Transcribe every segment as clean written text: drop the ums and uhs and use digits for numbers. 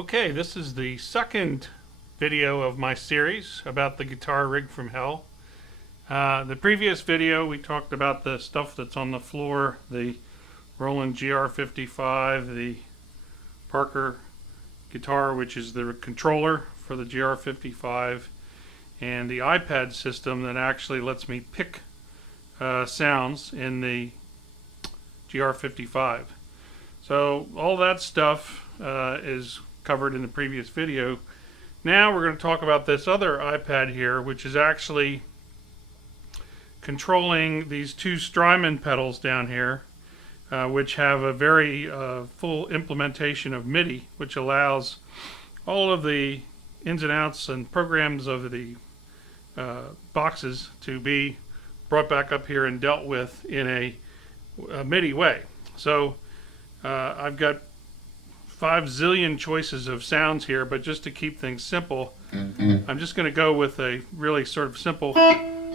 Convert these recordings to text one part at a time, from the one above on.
Okay, this is the second video of my series about the guitar rig from hell. The previous video we talked about the stuff that's on the floor, the Roland GR55, the Parker guitar, which is the controller for the GR55, and the iPad system that actually lets me pick sounds in the GR55. So all that stuff is covered in the previous video. Now we're going to talk about this other iPad here, which is actually controlling these two Strymon pedals down here, which have a very full implementation of MIDI, which allows all of the ins and outs and programs of the boxes to be brought back up here and dealt with in a MIDI way. So I've got 5 zillion choices of sounds here, but just to keep things simple, I'm just going to go with a really sort of simple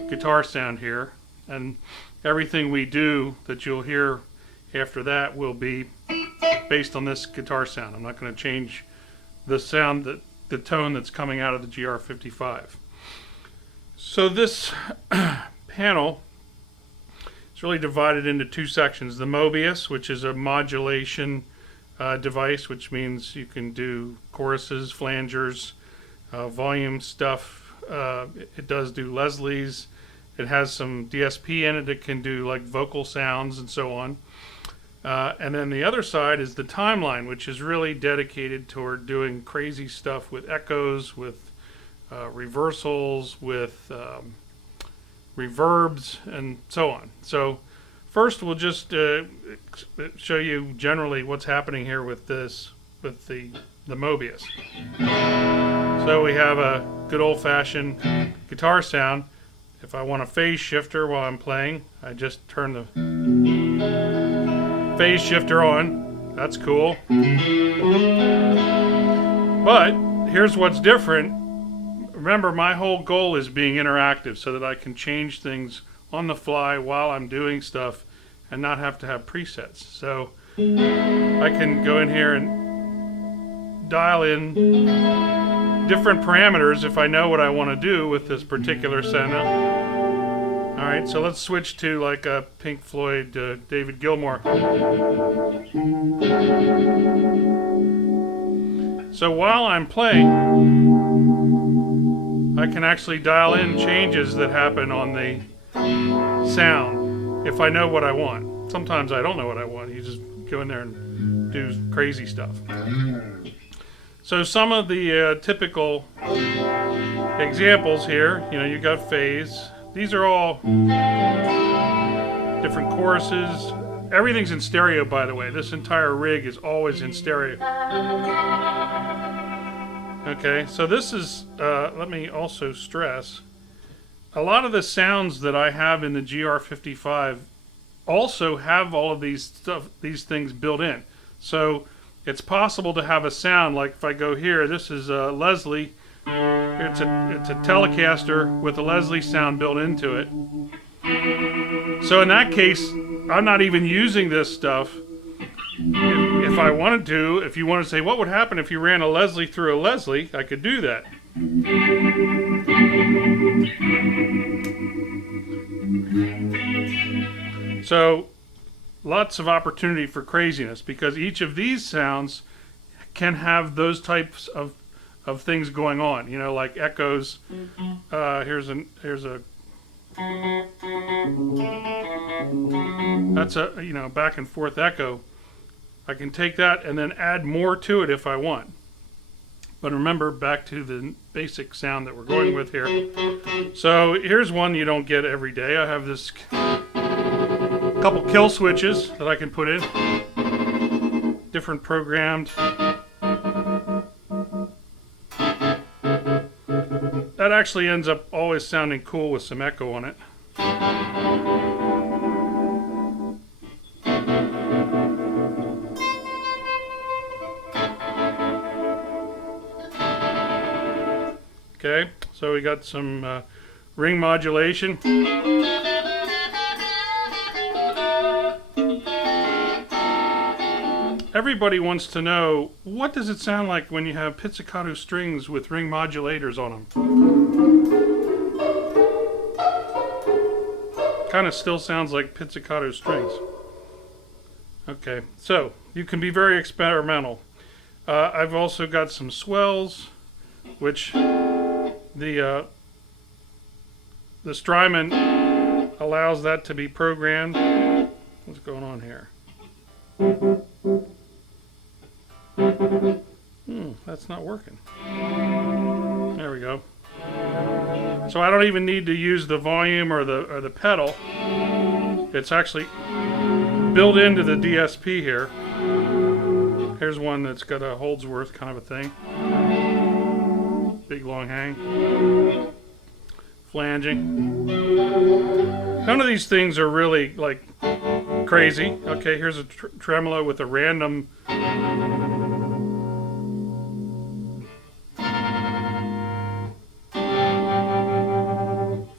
guitar sound here, and everything we do that you'll hear after that will be based on this guitar sound. I'm not going to change the sound, the tone that's coming out of the GR55. So this panel is really divided into two sections. The Mobius, which is a modulation device, which means you can do choruses, flangers, volume stuff. It does do Leslie's. It has some DSP in it. It can do like vocal sounds and so on. And then the other side is the Timeline, which is really dedicated toward doing crazy stuff with echoes, with reversals, with reverbs, and so on. So first we'll just show you generally what's happening here with this, with the Mobius. So we have a good old-fashioned guitar sound. If I want a phase shifter while I'm playing, I just turn the phase shifter on. That's cool. But here's what's different. Remember, my whole goal is being interactive so that I can change things on the fly while I'm doing stuff and not have to have presets. So I can go in here and dial in different parameters if I know what I want to do with this particular sound. Alright, so let's switch to like a Pink Floyd David Gilmour. So while I'm playing, I can actually dial in changes that happen on the sound if I know what I want. Sometimes I don't know what I want. You just go in there and do crazy stuff. So some of the typical examples here, you know, you got phase. These are all different choruses. Everything's in stereo, by the way. This entire rig is always in stereo. Okay, so this is, let me also stress, a lot of the sounds that I have in the GR55 also have all of these things built in. So it's possible to have a sound like if I go here, this is Leslie. It's a Telecaster with a Leslie sound built into it. So in that case, I'm not even using this stuff. If I wanted to, if you want to say what would happen if you ran a Leslie through a Leslie, I could do that. So lots of opportunity for craziness because each of these sounds can have those types of things going on. You know, like echoes. Here's a that's a, you know, back and forth echo. I can take that and then add more to it if I want. But remember, back to the basic sound that we're going with here. So here's one you don't get every day. I have this couple kill switches that I can put in. Different programmed. That actually ends up always sounding cool with some echo on it. Okay, so we got some ring modulation. everybody wants to know, what does it sound like when you have pizzicato strings with ring modulators on them? Kind of still sounds like pizzicato strings. Okay, so you can be very experimental. I've also got some swells, which the Strymon allows that to be programmed. What's going on here? That's not working. There we go. So I don't even need to use the volume or the pedal. It's actually built into the DSP here. Here's one that's got a Holdsworth kind of a thing. Big long hang. Flanging. None of these things are really like crazy. Okay, here's a tremolo with a random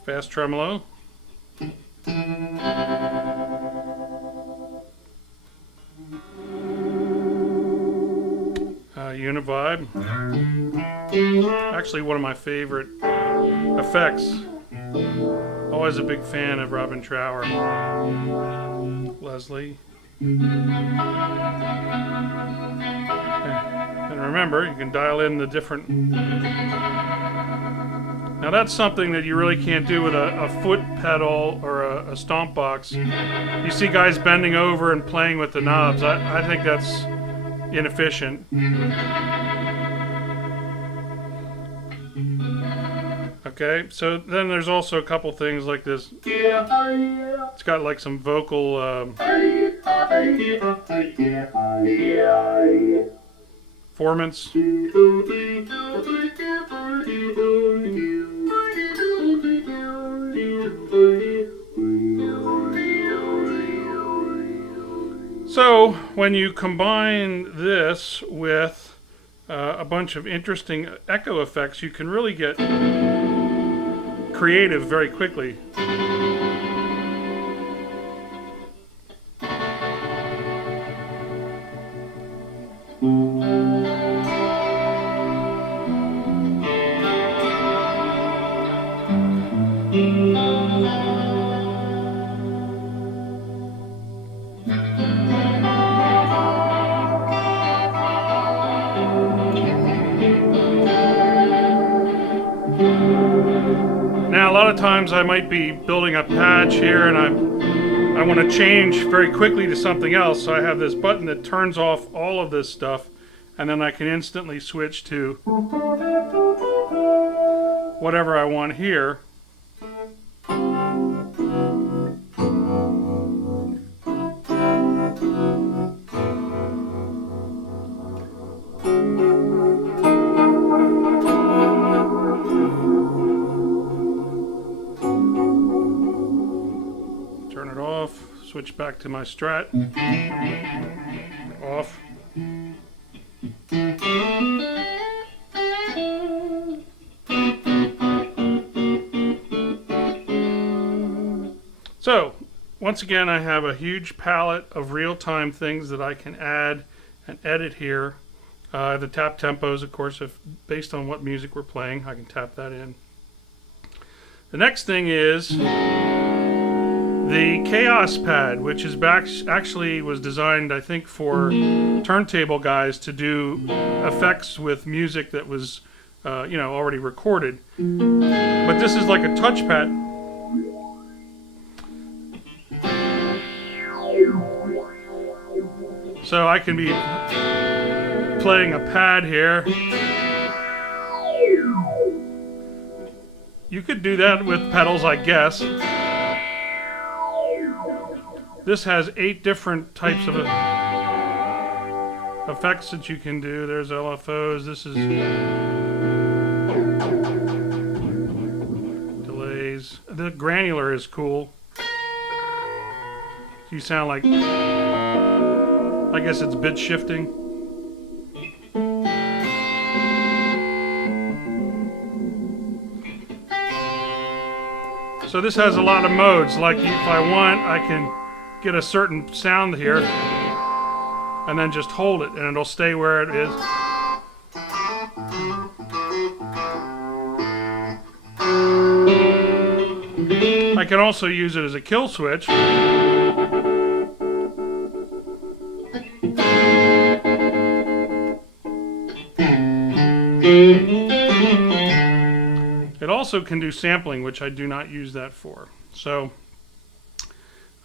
fast tremolo. Univibe. Actually one of my favorite effects. Always a big fan of Robin Trower. Leslie. And remember, you can dial in the different... Now that's something that you really can't do with a foot pedal or a stomp box. You see guys bending over and playing with the knobs. I think that's inefficient. Okay, so then there's also a couple things like this. It's got like some vocal formants. So when you combine this with a bunch of interesting echo effects, you can really get creative very quickly. Now, a lot of times I might be building a patch here and I want to change very quickly to something else, so I have this button that turns off all of this stuff, and then I can instantly switch to whatever I want here. Turn it off, switch back to my Strat. Off. So, once again, I have a huge palette of real-time things that I can add and edit here. The tap tempos, of course, if based on what music we're playing, I can tap that in. The next thing is the Chaos Pad, which is actually was designed, I think, for turntable guys to do effects with music that was, already recorded. But this is like a touchpad. So I can be playing a pad here. You could do that with pedals, I guess. This has 8 different types of effects that you can do. There's LFOs. This is delays. The granular is cool. You sound like, I guess it's bit shifting. So this has a lot of modes. Like if I want, I can get a certain sound here. and then just hold it and it'll stay where it is. I can also use it as a kill switch. It also can do sampling, which I do not use that for. So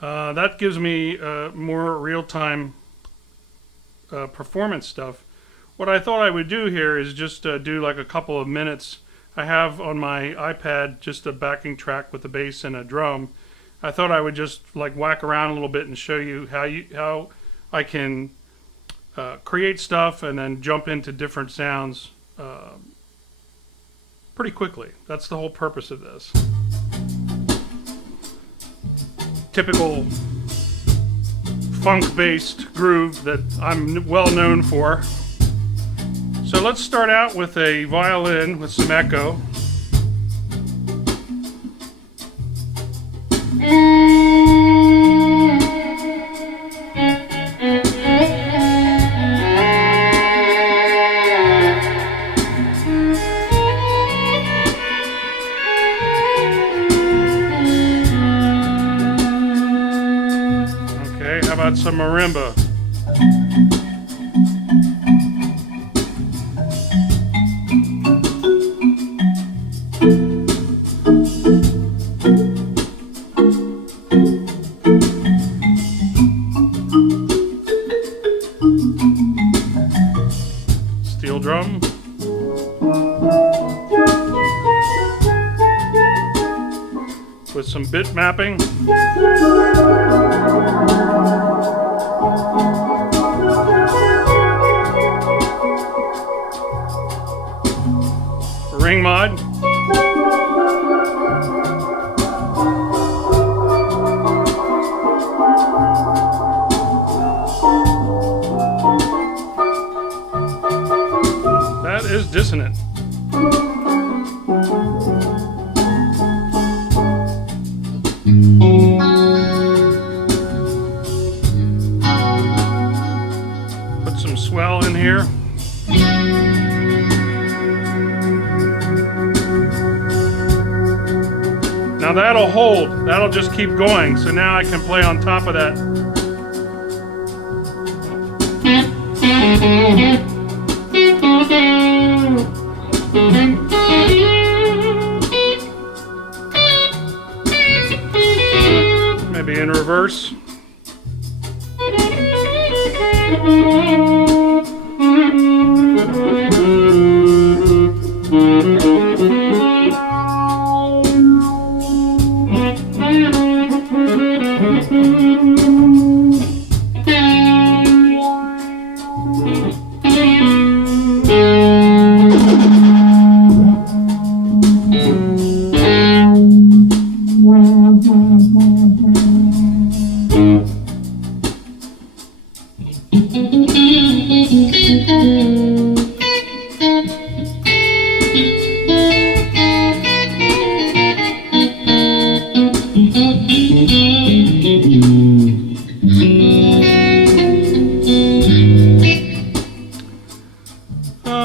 that gives me more real-time performance stuff. What I thought I would do here is just do like a couple of minutes. I have on my iPad just a backing track with a bass and a drum. I thought I would just like whack around a little bit and show you how I can create stuff and then jump into different sounds pretty quickly. That's the whole purpose of this. Typical funk-based groove that I'm well known for. So let's start out with a violin with some echo. Okay, how about some marimba? Steel drum. With some bit mapping. Ring mod. That is dissonant. Put some swell in here. Now that'll hold. That'll just keep going. So now I can play on top of that. Maybe in reverse.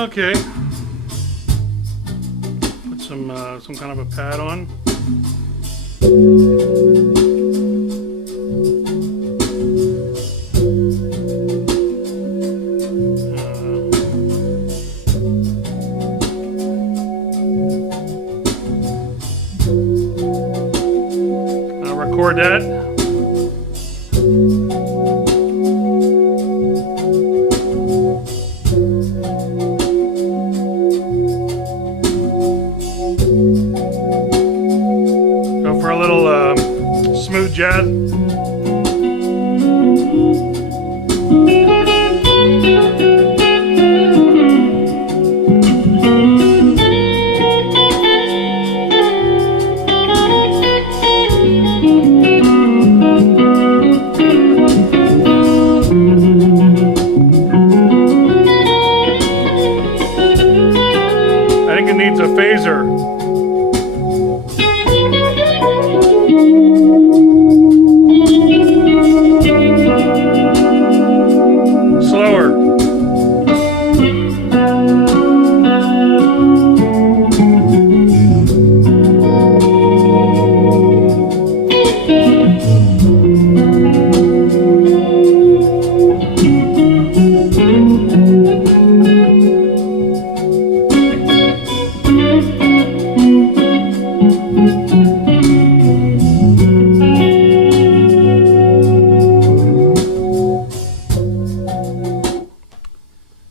Okay. Put some kind of a pad on. I'll record that. For a little smooth jazz. I think it needs a phaser.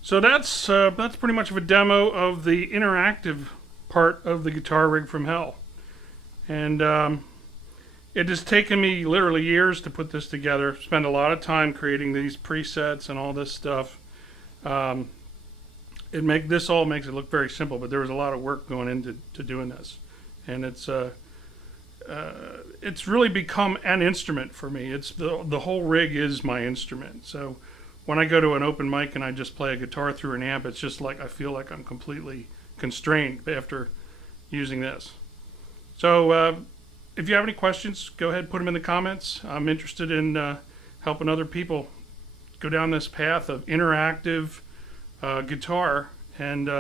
So that's pretty much of a demo of the interactive part of the Guitar Rig from Hell. And it has taken me literally years to put this together. Spend a lot of time creating these presets and all this stuff. This all makes it look very simple, but there was a lot of work going into doing this, and it's really become an instrument for me. It's the whole rig is my instrument. So when I go to an open mic and I just play a guitar through an amp, it's just like I feel like I'm completely constrained after using this. So if you have any questions, go ahead and put them in the comments. I'm interested in helping other people go down this path of interactive guitar. And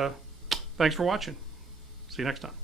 thanks for watching. See you next time.